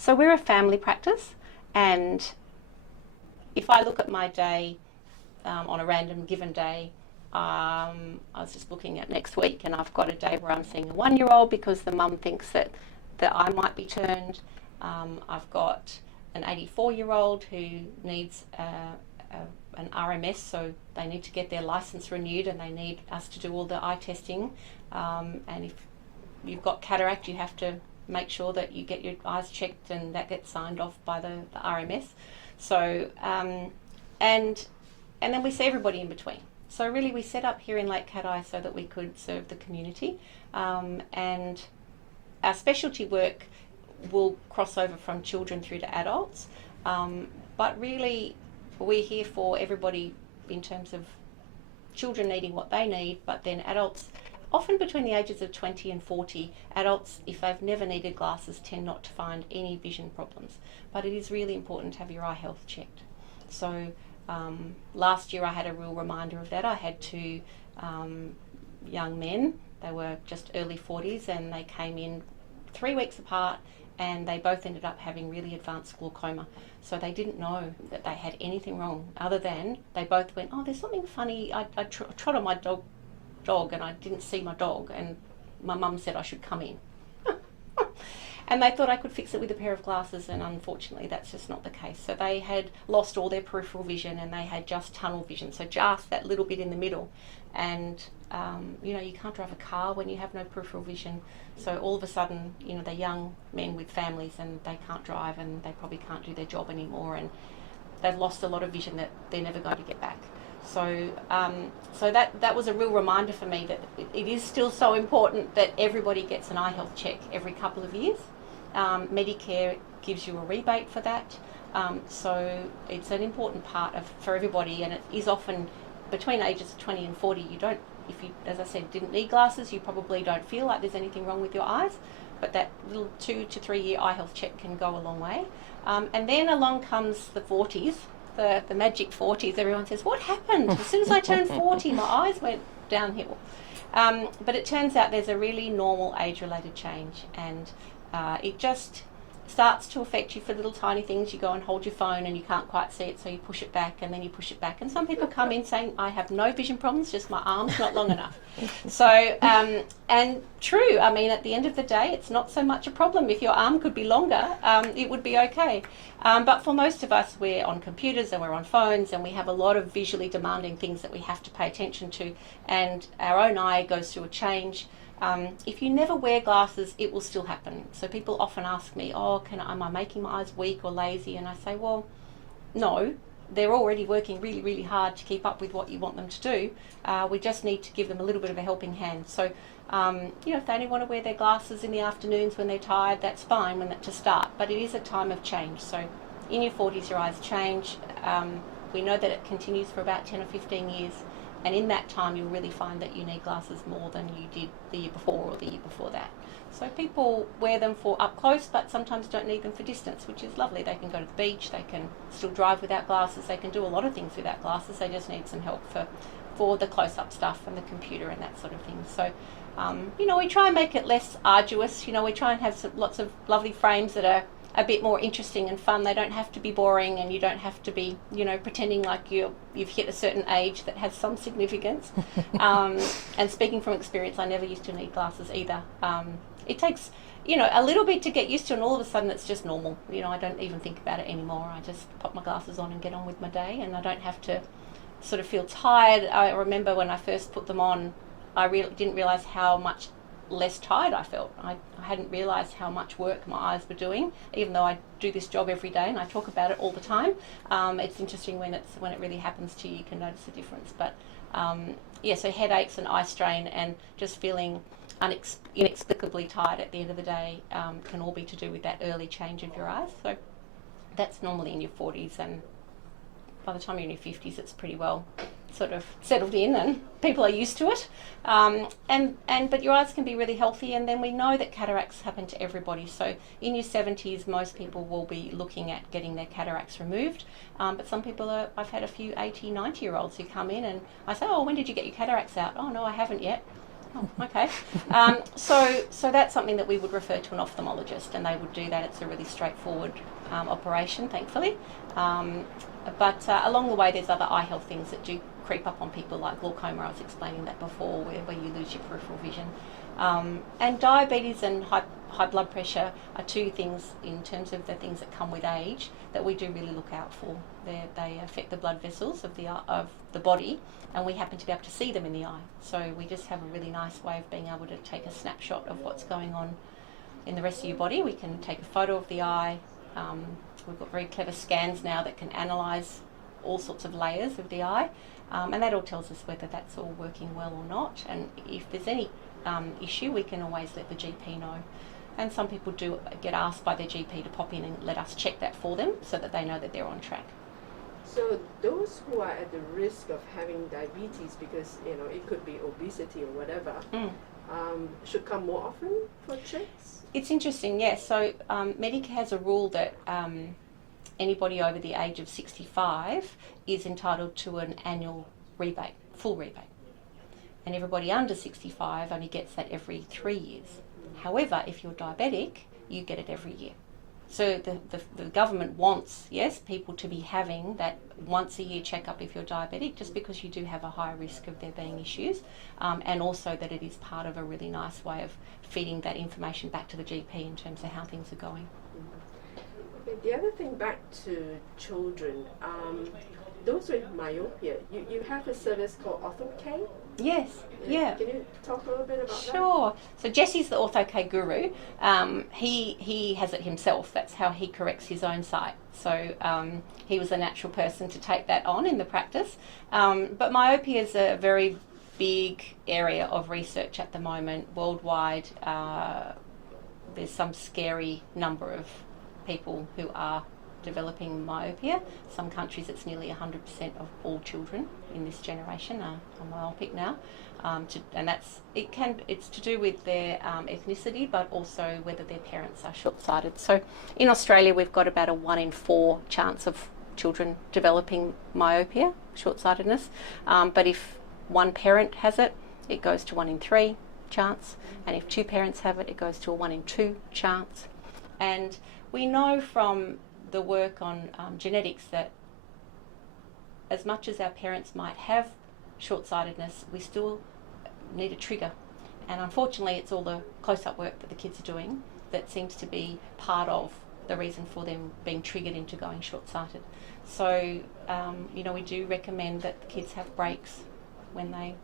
So we're a family practice, and if I look at my day on a random given day, I was just looking at next week, and I've got a day where I'm seeing a 1-year-old because the mum thinks that the eye might be turned. I've got an 84-year-old who needs an RMS, so they need to get their license renewed, and they need us to do all the eye testing. And if you've got cataract, you have to make sure that you get your eyes checked, and that gets signed off by the RMS. So and then we see everybody in between. So really, we set up here in Lake Cathie so that we could serve the community, and our specialty work will cross over from children through to adults, but really we're here for everybody in terms of children needing what they need, but then adults, often between the ages of 20 and 40, adults, if they've never needed glasses, tend not to find any vision problems. But it is really important to have your eye health checked. So last year I had a real reminder of that. I had 2 young men. They were just early 40s, and they came in 3 weeks apart, and they both ended up having really advanced glaucoma. So they didn't know that they had anything wrong, other than they both went, oh, there's something funny. I trod on my dog and I didn't see my dog, and my mum said I should come in. And they thought I could fix it with a pair of glasses, and unfortunately that's just not the case. So they had lost all their peripheral vision, and they had just tunnel vision, so just that little bit in the middle. And you know, you can't drive a car when you have no peripheral vision. So all of a sudden, you know, they're young men with families, and they can't drive, and they probably can't do their job anymore, and they've lost a lot of vision that they're never going to get back. So so that was a real reminder for me that it is still so important that everybody gets an eye health check every couple of years. Medicare gives you a rebate for that, so it's an important part for everybody, and it is often between ages of 20 and 40. You don't, if you, as I said, didn't need glasses, you probably don't feel like there's anything wrong with your eyes, but that little 2 to 3 year eye health check can go a long way. And then along comes the 40s, the magic 40s. Everyone says, what happened? As soon as I turned 40, my eyes went downhill. But it turns out there's a really normal age-related change, and it just starts to affect you for little tiny things. You go and hold your phone and you can't quite see it, so you push it back, and then you push it back. And some people come in saying, I have no vision problems, just my arm's not long enough. So, and true, I mean, at the end of the day, it's not so much a problem. If your arm could be longer, it would be okay. But for most of us, we're on computers and we're on phones, and we have a lot of visually demanding things that we have to pay attention to, and our own eye goes through a change. If you never wear glasses, it will still happen. So people often ask me, oh, am I making my eyes weak or lazy? And I say, well, no, they're already working really, really hard to keep up with what you want them to do. We just need to give them a little bit of a helping hand. So, you know, if they only want to wear their glasses in the afternoons when they're tired, that's fine to start. But it is a time of change. So in your 40s, your eyes change. We know that it continues for about 10 or 15 years. And in that time, you'll really find that you need glasses more than you did the year before or the year before that. So people wear them for up close, but sometimes don't need them for distance, which is lovely. They can go to the beach, they can still drive without glasses, they can do a lot of things without glasses. They just need some help for the close-up stuff and the computer and that sort of thing. So, you know, we try and make it less arduous. You know, we try and have lots of lovely frames that are a bit more interesting and fun. They don't have to be boring, and you don't have to be, you know, pretending like you've hit a certain age that has some significance. And speaking from experience, I never used to need glasses either. It takes, you know, a little bit to get used to, and all of a sudden it's just normal. You know, I don't even think about it anymore. I just pop my glasses on and get on with my day, and I don't have to sort of feel tired. I remember when I first put them on, I didn't realise how much less tired I felt. I hadn't realised how much work my eyes were doing, even though I do this job every day and I talk about it all the time. It's interesting when it really happens to you, you can notice a difference. But yeah, so headaches and eye strain and just feeling inexplicably tired at the end of the day can all be to do with that early change of your eyes. So that's normally in your 40s, and by the time you're in your 50s, it's pretty well sort of settled in and people are used to it. But your eyes can be really healthy, and then we know that cataracts happen to everybody. So in your 70s, most people will be looking at getting their cataracts removed. But some people I've had a few 80, 90-year-olds who come in and I say, oh, when did you get your cataracts out? Oh, no, I haven't yet. Oh, okay. So that's something that we would refer to an ophthalmologist, and they would do that. It's a really straightforward operation, thankfully. But along the way, there's other eye health things that do creep up on people, like glaucoma. I was explaining that before, where you lose your peripheral vision. And diabetes and high blood pressure are two things in terms of the things that come with age that we do really look out for. They affect the blood vessels of the body, and we happen to be able to see them in the eye. So we just have a really nice way of being able to take a snapshot of what's going on in the rest of your body. We can take a photo of the eye. We've got very clever scans now that can analyse all sorts of layers of the eye, and that all tells us whether that's all working well or not. And if there's any issue, we can always let the GP know. And some people do get asked by their GP to pop in and let us check that for them so that they know that they're on track. So those who are at the risk of having diabetes, because it could be obesity or whatever, should come more often for checks? It's interesting, yes. So Medicare has a rule that anybody over the age of 65 is entitled to an annual rebate, full rebate. And everybody under 65 only gets that every 3 years. However, if you're diabetic, you get it every year. So the government wants, yes, people to be having that once a year checkup if you're diabetic, just because you do have a higher risk of there being issues, and also that it is part of a really nice way of feeding that information back to the GP in terms of how things are going. Okay, the other thing, back to children, those with myopia, you have a service called OrthoK? Yes, yeah. Can you talk a little bit about that? Sure. So Jesse's the OrthoK guru. He has it himself. That's how he corrects his own sight. So he was a natural person to take that on in the practice. But myopia is a very big area of research at the moment worldwide. There's some scary number of people who are developing myopia. Some countries it's nearly 100% of all children in this generation are myopic now, and it's to do with their ethnicity, but also whether their parents are short-sighted. So in Australia we've got about a 1 in 4 chance of children developing myopia, short-sightedness, but if one parent has it, it goes to 1 in 3 chance, and if 2 parents have it, it goes to a 1 in 2 chance. And we know from the work on genetics that as much as our parents might have short-sightedness, we still need a trigger. And unfortunately, it's all the close-up work that the kids are doing that seems to be part of the reason for them being triggered into going short-sighted. So, we do recommend that the kids have breaks when they,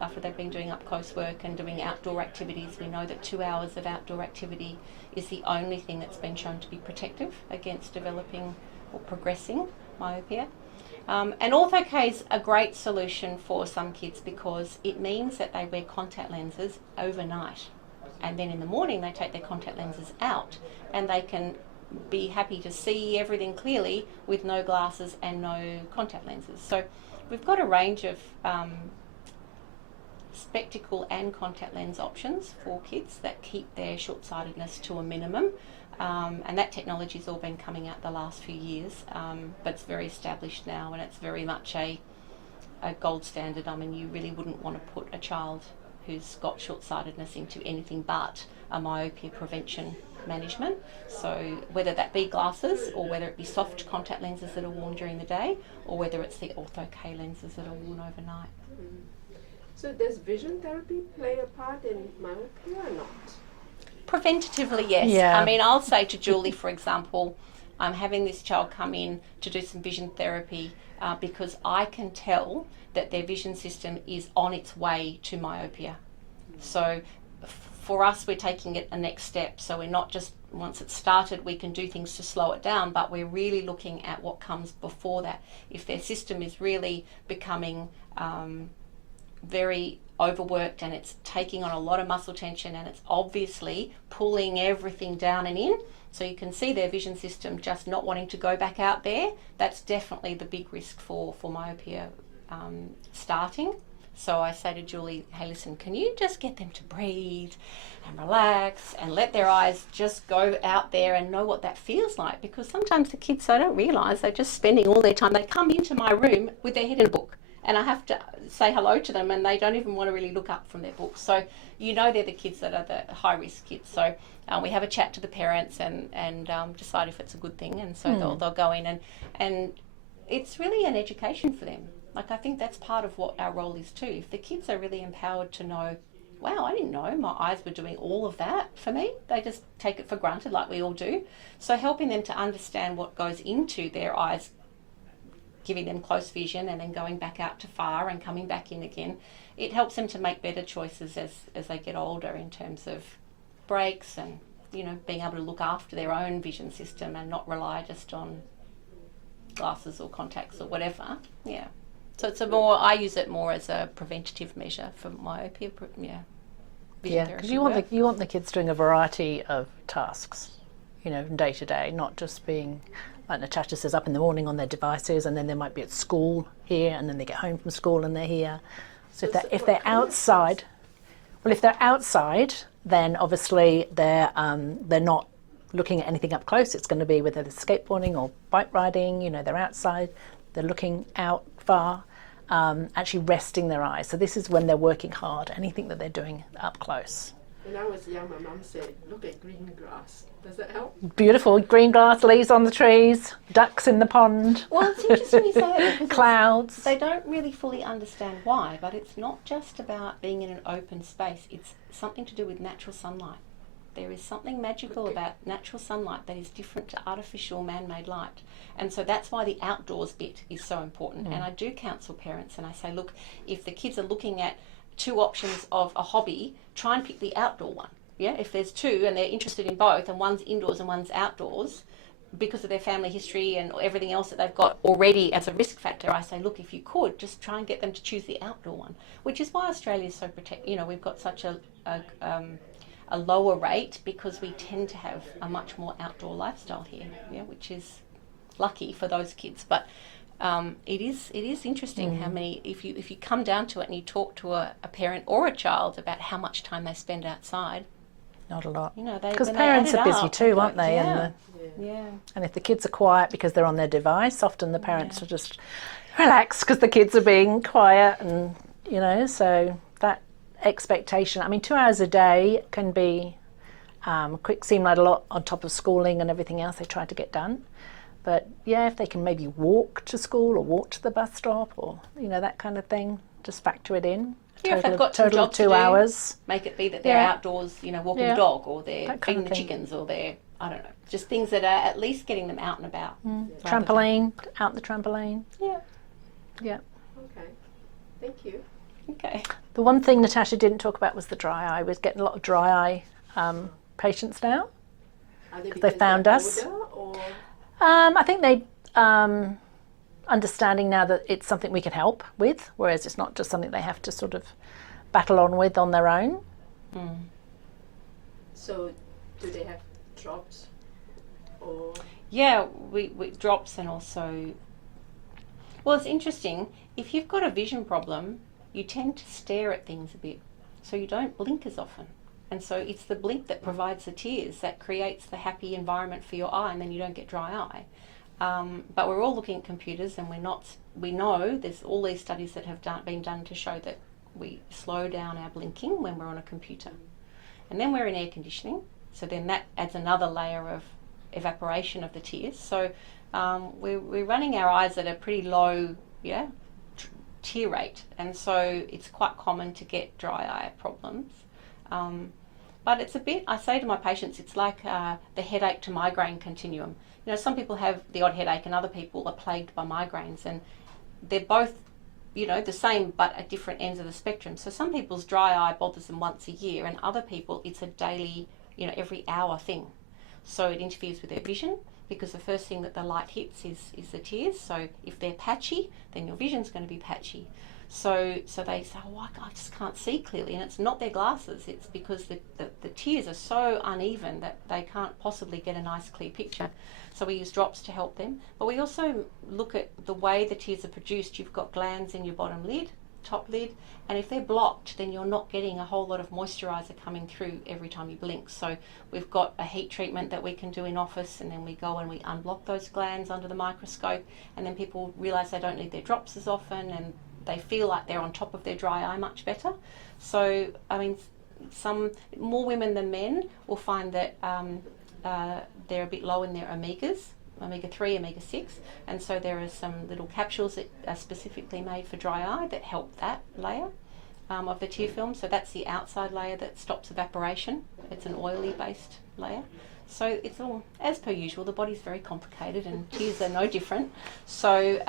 after they've been doing up-close work and doing outdoor activities. We know that 2 hours of outdoor activity is the only thing that's been shown to be protective against developing or progressing myopia. And OrthoK is a great solution for some kids because it means that they wear contact lenses overnight, and then in the morning they take their contact lenses out and they can be happy to see everything clearly with no glasses and no contact lenses. So we've got a range of spectacle and contact lens options for kids that keep their short-sightedness to a minimum, and that technology's all been coming out the last few years, but it's very established now, and it's very much a gold standard. I mean, you really wouldn't want to put a child who's got short-sightedness into anything but a myopia prevention management. So whether that be glasses or whether it be soft contact lenses that are worn during the day, or whether it's the OrthoK lenses that are worn overnight. So does vision therapy play a part in myopia or not? Preventatively, yes. Yeah. I mean, I'll say to Julie, for example, I'm having this child come in to do some vision therapy because I can tell that their vision system is on its way to myopia. So for us, we're taking it a next step. So we're not just, once it's started, we can do things to slow it down, but we're really looking at what comes before that. If their system is really becoming very overworked and it's taking on a lot of muscle tension and it's obviously pulling everything down and in, so you can see their vision system just not wanting to go back out there, that's definitely the big risk for myopia starting. So I say to Julie, hey listen, can you just get them to breathe and relax and let their eyes just go out there and know what that feels like? Because sometimes the kids, I don't realise, they're just spending all their time, they come into my room with their head in a book and I have to say hello to them, and they don't even want to really look up from their books. So they're the kids that are the high risk kids. So we have a chat to the parents and decide if it's a good thing, and so they'll go in and it's really an education for them. Like, I think that's part of what our role is too. If the kids are really empowered to know, wow, I didn't know my eyes were doing all of that for me. They just take it for granted like we all do. So helping them to understand what goes into their eyes, giving them close vision and then going back out to far and coming back in again, it helps them to make better choices as they get older in terms of breaks and, being able to look after their own vision system and not rely just on glasses or contacts or whatever. Yeah. So I use it more as a preventative measure for myopia. Yeah. Yeah, because you want the kids doing a variety of tasks, day to day, not just being, like Natasha says, up in the morning on their devices, and then they might be at school here, and then they get home from school and they're here. So if they're outside, then obviously they're not looking at anything up close. It's going to be whether they're skateboarding or bike riding. They're outside, they're looking out far, actually resting their eyes. So this is when they're working hard, anything that they're doing up close. When I was young, my mum said, look at green grass. Does that help? Beautiful. Green grass, leaves on the trees, ducks in the pond. Well, it's interesting you say that, because clouds. They don't really fully understand why, but it's not just about being in an open space. It's something to do with natural sunlight. There is something magical about natural sunlight that is different to artificial man-made light. And so that's why the outdoors bit is so important. And I do counsel parents and I say, look, if the kids are looking at two options of a hobby, try and pick the outdoor one. Yeah, if there's two and they're interested in both and one's indoors and one's outdoors, because of their family history and everything else that they've got already as a risk factor, I say, look, if you could, just try and get them to choose the outdoor one, which is why Australia is so we've got such a lower rate, because we tend to have a much more outdoor lifestyle here, which is lucky for those kids. But it is interesting how many, if you come down to it and you talk to a parent or a child about how much time they spend outside. Not a lot. They, because parents are busy too, aren't they? Yeah. And if the kids are quiet because they're on their device, often the parents are just relaxed because the kids are being quiet, and so that expectation. 2 hours a day can be seem like a lot on top of schooling and everything else they try to get done. But if they can maybe walk to school or walk to the bus stop or that kind of thing, just factor it in. If they've got total jobs 2 to do, hours. Make it be that they're outdoors, walking the dog, or they're feeding the chickens, or they're, I don't know, just things that are at least getting them out and about. Trampoline, out the trampoline. Yeah. Okay, thank you. Okay. The one thing Natasha didn't talk about was the dry eye. We're getting a lot of dry eye patients now. Are they because they found they're us. older, or? I think they understanding now that it's something we can help with, whereas it's not just something they have to sort of battle on with on their own. So do they have drops or? Yeah, we drops, and also, well, it's interesting, if you've got a vision problem, you tend to stare at things a bit, so you don't blink as often. And so it's the blink that provides the tears that creates the happy environment for your eye, and then you don't get dry eye. But we're all looking at computers, and we know there's all these studies that have been done to show that we slow down our blinking when we're on a computer. And then we're in air conditioning, so then that adds another layer of evaporation of the tears. So we're running our eyes at a pretty low tear rate, and so it's quite common to get dry eye problems. But it's a bit, I say to my patients, it's like the headache to migraine continuum. Some people have the odd headache and other people are plagued by migraines, and they're both, the same but at different ends of the spectrum. So some people's dry eye bothers them once a year, and other people it's a daily, every hour thing. So it interferes with their vision, because the first thing that the light hits is the tears. So if they're patchy, then your vision's going to be patchy. So they say, I just can't see clearly, and it's not their glasses, it's because the tears are so uneven that they can't possibly get a nice clear picture. So we use drops to help them, but we also look at the way the tears are produced. You've got glands in your bottom lid, top lid, and if they're blocked, then you're not getting a whole lot of moisturiser coming through every time you blink. So we've got a heat treatment that we can do in office, and then we go and we unblock those glands under the microscope, and then people realise they don't need their drops as often, and they feel like they're on top of their dry eye much better. So, I mean, some more women than men will find that they're a bit low in their omegas, omega-3, omega-6, and so there are some little capsules that are specifically made for dry eye that help that layer of the tear film. So that's the outside layer that stops evaporation. It's an oily based layer. So it's all, as per usual, the body's very complicated and tears are no different. So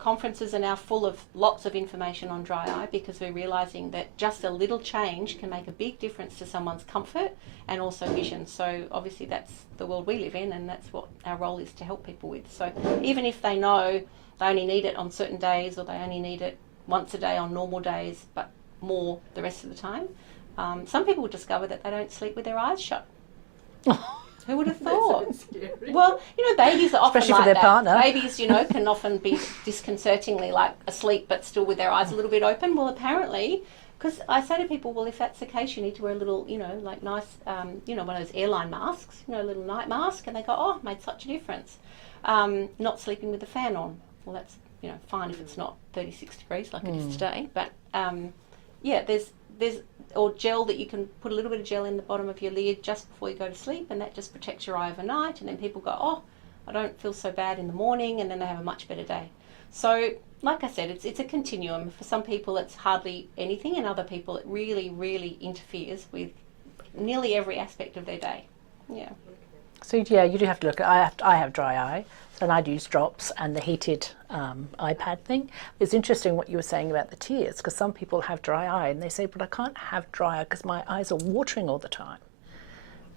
conferences are now full of lots of information on dry eye, because we're realising that just a little change can make a big difference to someone's comfort and also vision. So obviously that's the world we live in, and that's what our role is to help people with. So even if they know they only need it on certain days, or they only need it once a day on normal days, but more the rest of the time, some people discover that they don't sleep with their eyes shut. Who would have thought? Well, babies are often especially like for their that. partner. Babies, can often be disconcertingly like asleep but still with their eyes a little bit open. Well, apparently, because I say to people, well, if that's the case, you need to wear a little, like nice, one of those airline masks, a little night mask, and they go, oh, it made such a difference. Not sleeping with the fan on. Well, that's, fine if it's not 36 degrees like it is today. But, there's or gel that you can put a little bit of gel in the bottom of your lid just before you go to sleep, and that just protects your eye overnight. And then people go, oh, I don't feel so bad in the morning, and then they have a much better day. So, like I said, it's a continuum. For some people, it's hardly anything, and other people, it really, really interferes with nearly every aspect of their day. Yeah. So yeah, you do have to look at. I have dry eye, and I'd use drops and the heated iPad thing. It's interesting what you were saying about the tears, because some people have dry eye and they say, but I can't have dry eye because my eyes are watering all the time.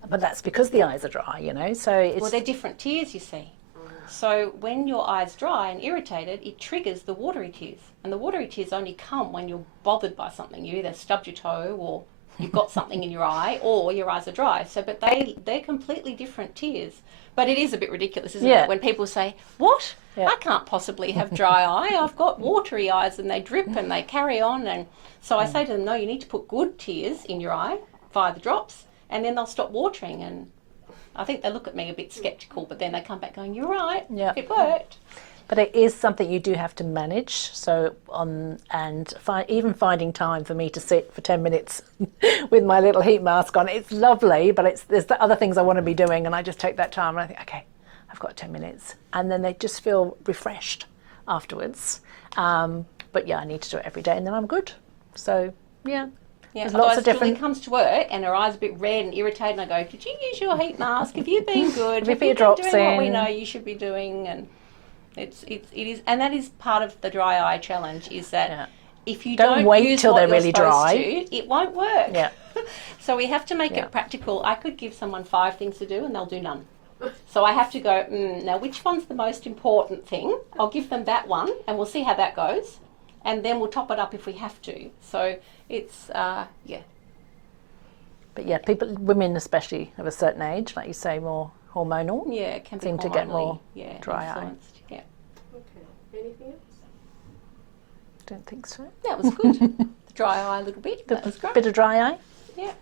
But that's because the eyes are dry, So it's, well, they're different tears, you see. So when your eye's dry and irritated, it triggers the watery tears, and the watery tears only come when you're bothered by something. You either stubbed your toe, or you've got something in your eye, or your eyes are dry. So, but they're completely different tears. But it is a bit ridiculous, isn't it? When people say, what? Yeah. I can't possibly have dry eye. I've got watery eyes, and they drip and they carry on. And so I say to them, no, you need to put good tears in your eye via the drops, and then they'll stop watering. And I think they look at me a bit sceptical, but then they come back going, you're right, it worked. But it is something you do have to manage. So even finding time for me to sit for 10 minutes with my little heat mask on, it's lovely, but there's the other things I want to be doing, and I just take that time and I think, okay, I've got 10 minutes. And then they just feel refreshed afterwards. But yeah, I need to do it every day, and then I'm good. So yeah. Yeah, there's lots of different. Julie comes to work and her eyes a bit red and irritated, and I go, did you use your heat mask? Have you been good? Have you been doing what we know you should be doing? And it is, and that is part of the dry eye challenge, is that if you don't wait use till what they're you're really dry, it won't work. Yeah. So we have to make it practical. I could give someone 5 things to do and they'll do none. So I have to go, now which one's the most important thing? I'll give them that one and we'll see how that goes. And then we'll top it up if we have to. So it's, But yeah, women especially of a certain age, like you say, more hormonal. Yeah, it can be seem to get more dry influenced. eye. Yeah. Okay. Anything else? Don't think so. That was good. The dry eye a little bit. That was great. Bit of dry eye. Yeah.